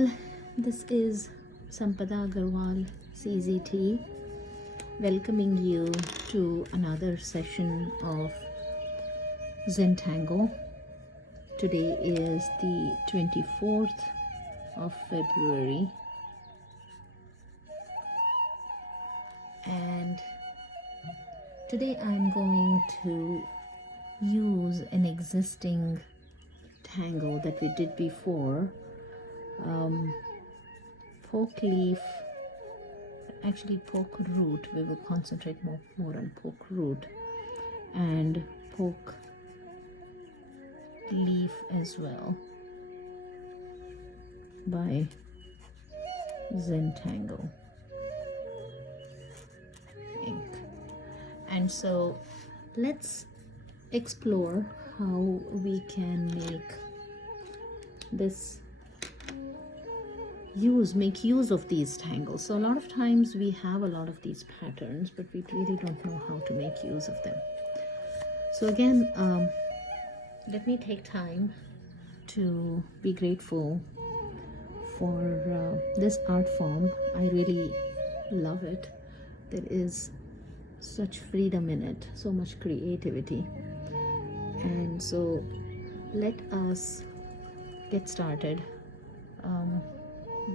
Agarwal. This is Sampada Agarwal, CZT, welcoming you to another session of Zentangle. Today is the 24th of February, and today I'm going to use an existing tangle that we did before, POKELEAF, actually POKEROOT. We will concentrate more on POKEROOT and POKELEAF as well by Zentangle ink. And so let's explore how we can make use of these tangles. So a lot of times we have a lot of these patterns, but we really don't know how to make use of them. So again, let me take time to be grateful for this art form. I really love it. There is such freedom in it, so much creativity. And so let us get started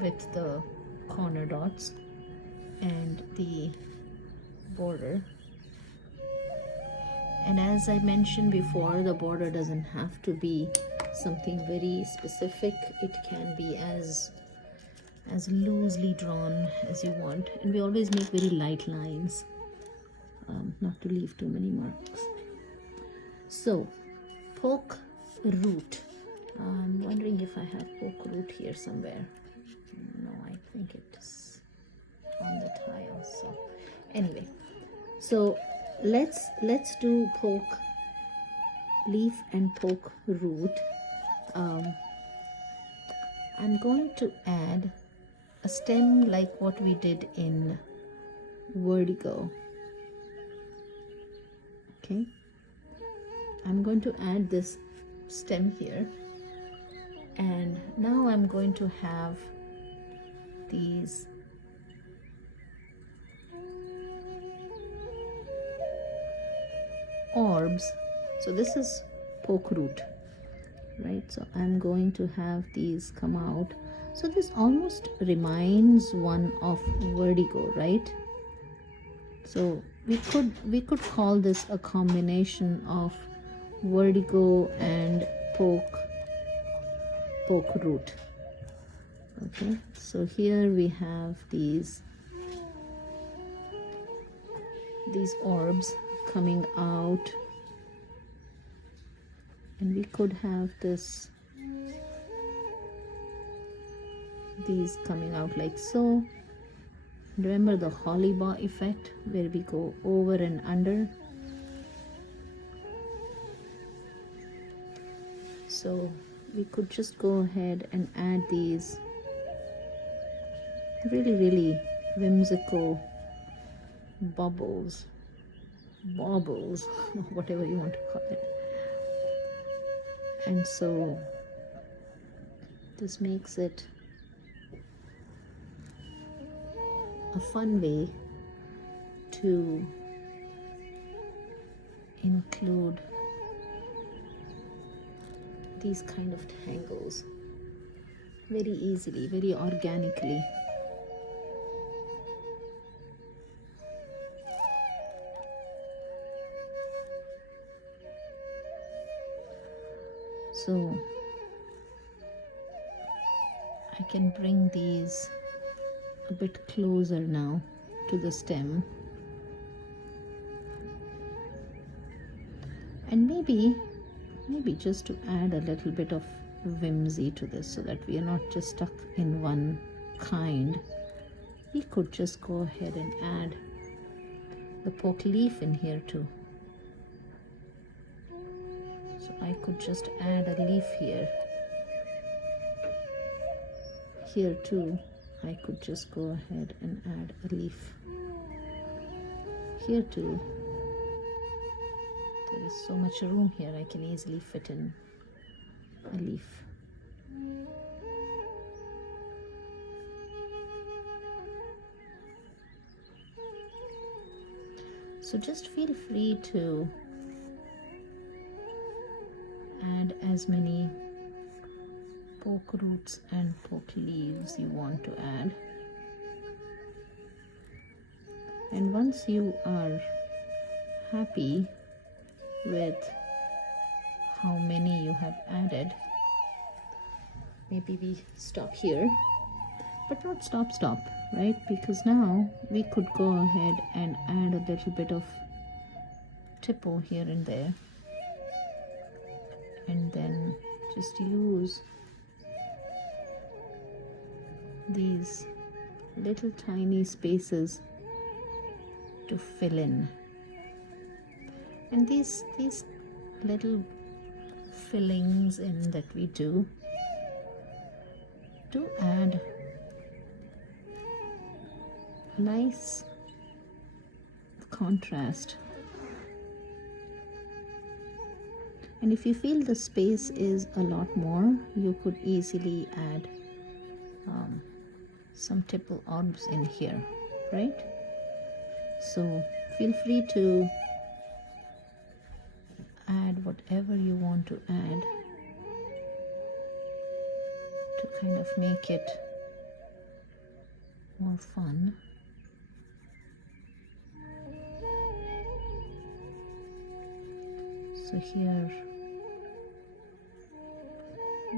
with the corner dots and the border. And as I mentioned before, the border doesn't have to be something very specific. It can be as loosely drawn as you want, and we always make very light lines, not to leave too many marks. So POKEROOT, I'm wondering if I have POKEROOT here somewhere. No, I think it's on the tile. So anyway, so let's do POKELEAF and POKEROOT. I'm going to add a stem like what we did in Vertigo. Okay, I'm going to add this stem here, and now I'm going to have these orbs. So this is POKEROOT, right? So I'm going to have these come out. So this almost reminds one of Vertigo, right? So we could call this a combination of Vertigo and POKEROOT. Okay, so here we have these orbs coming out, and we could have these coming out like so. Remember the holly-bar effect where we go over and under? So we could just go ahead and add these really whimsical baubles, whatever you want to call it. And so this makes it a fun way to include these kind of tangles very easily, very organically. So I can bring these a bit closer now to the stem, and maybe just to add a little bit of whimsy to this, so that we are not just stuck in one kind, we could just go ahead and add the POKELEAF in here too. So I could just add a leaf here too. I could just go ahead and add a leaf here too. There is so much room here, I can easily fit in a leaf. So just feel free to add as many poke roots and poke leaves you want to add. And once you are happy with how many you have added, maybe we stop here, but not stop, right? Because now we could go ahead and add a little bit of tipple here and there, and then just use these little tiny spaces to fill in. And these little fillings in that we do to add nice contrast. And if you feel the space is a lot more, you could easily add some tipple orbs in here, right? So feel free to add whatever you want to add to kind of make it more fun. So here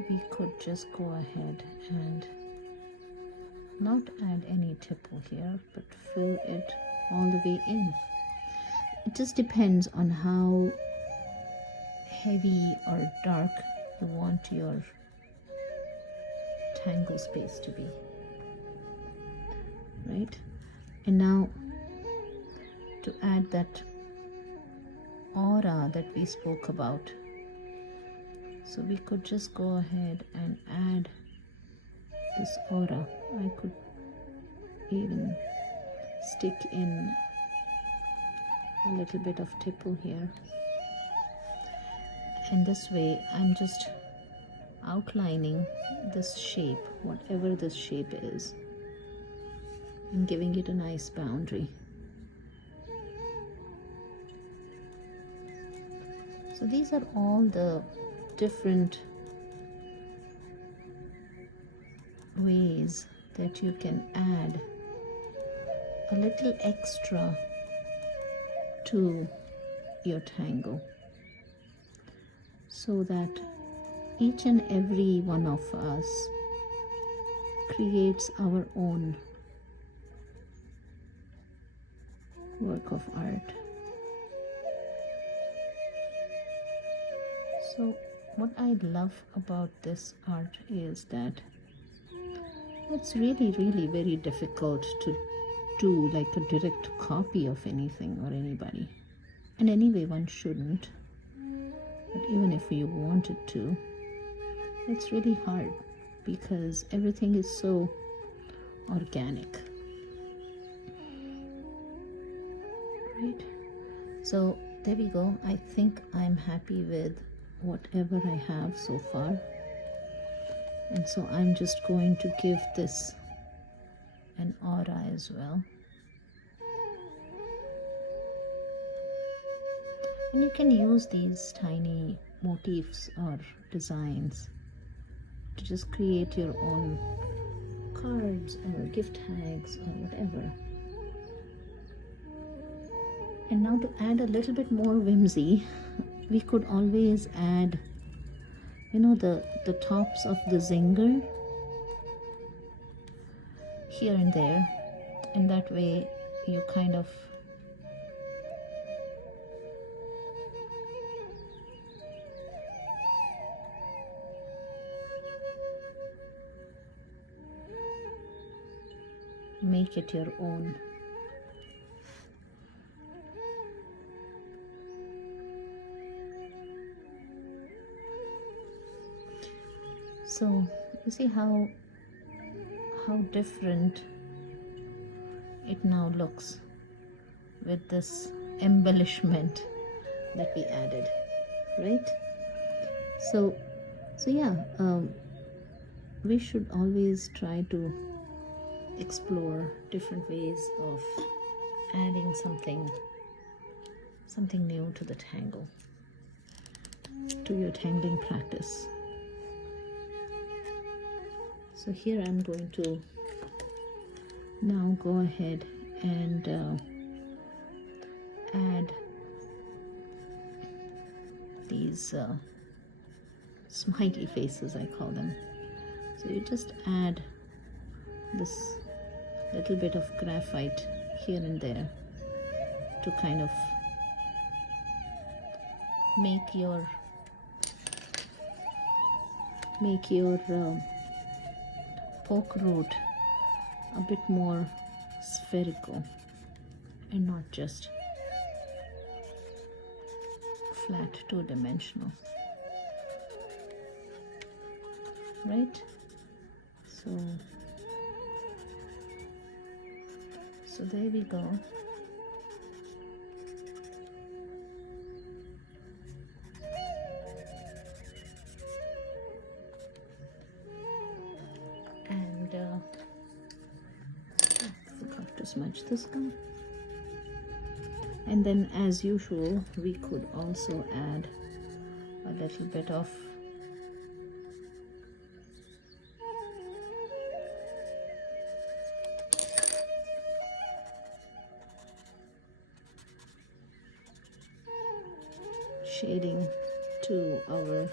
we could just go ahead and not add any tipple here, but fill it all the way in. It just depends on how heavy or dark you want your tangle space to be, right? And now to add that aura that we spoke about, so we could just go ahead and add this aura. I could even stick in a little bit of tipple here, and this way I'm just outlining this shape, whatever this shape is, and giving it a nice boundary. So these are all the different ways that you can add a little extra to your tangle, so that each and every one of us creates our own work of art. So what I love about this art is that it's really very difficult to do like a direct copy of anything or anybody, and anyway one shouldn't, but even if you wanted to, it's really hard because everything is so organic, right? So there we go. I think I'm happy with whatever I have so far, and so I'm just going to give this an aura as well. And you can use these tiny motifs or designs to just create your own cards or gift tags or whatever. And now to add a little bit more whimsy, we could always add, you know, the tops of the zinger here and there, and that way you kind of make it your own. So you see how different it now looks with this embellishment that we added, right? So yeah, we should always try to explore different ways of adding something something new to the tangle, to your tangling practice. So here I'm going to now go ahead and add these smiley faces, I call them. So you just add this little bit of graphite here and there to kind of make your POKEROOT a bit more spherical and not just flat two-dimensional, right? So there we go. And I forgot to smudge this guy. And then, as usual, we could also add a little bit of shading to our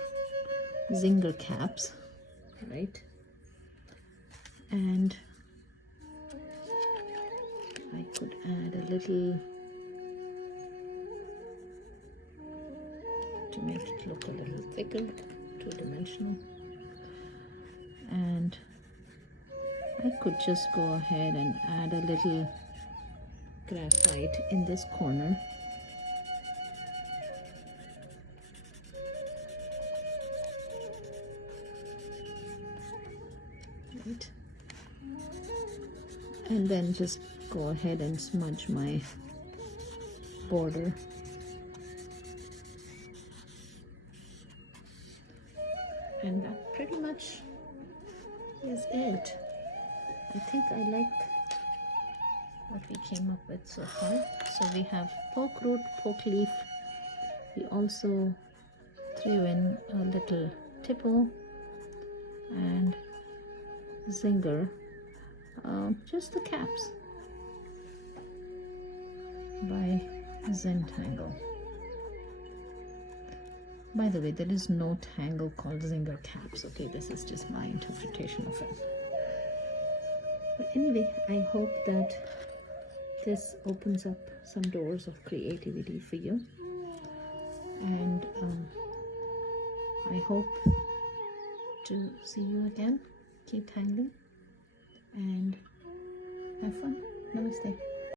ZINGER caps, right? And I could add a little to make it look a little thicker, two-dimensional. And I could just go ahead and add a little graphite in this corner. Right. And then just go ahead and smudge my border. And that pretty much is it. I think I like what we came up with so far. So we have POKEROOT, POKELEAF. We also threw in a little TIPPLE and ZINGER, just the caps by Zentangle. By the way, there is no tangle called ZINGER caps, okay? This is just my interpretation of it. But anyway, I hope that this opens up some doors of creativity for you. And I hope to see you again. Keep tangling and have fun. Namaste.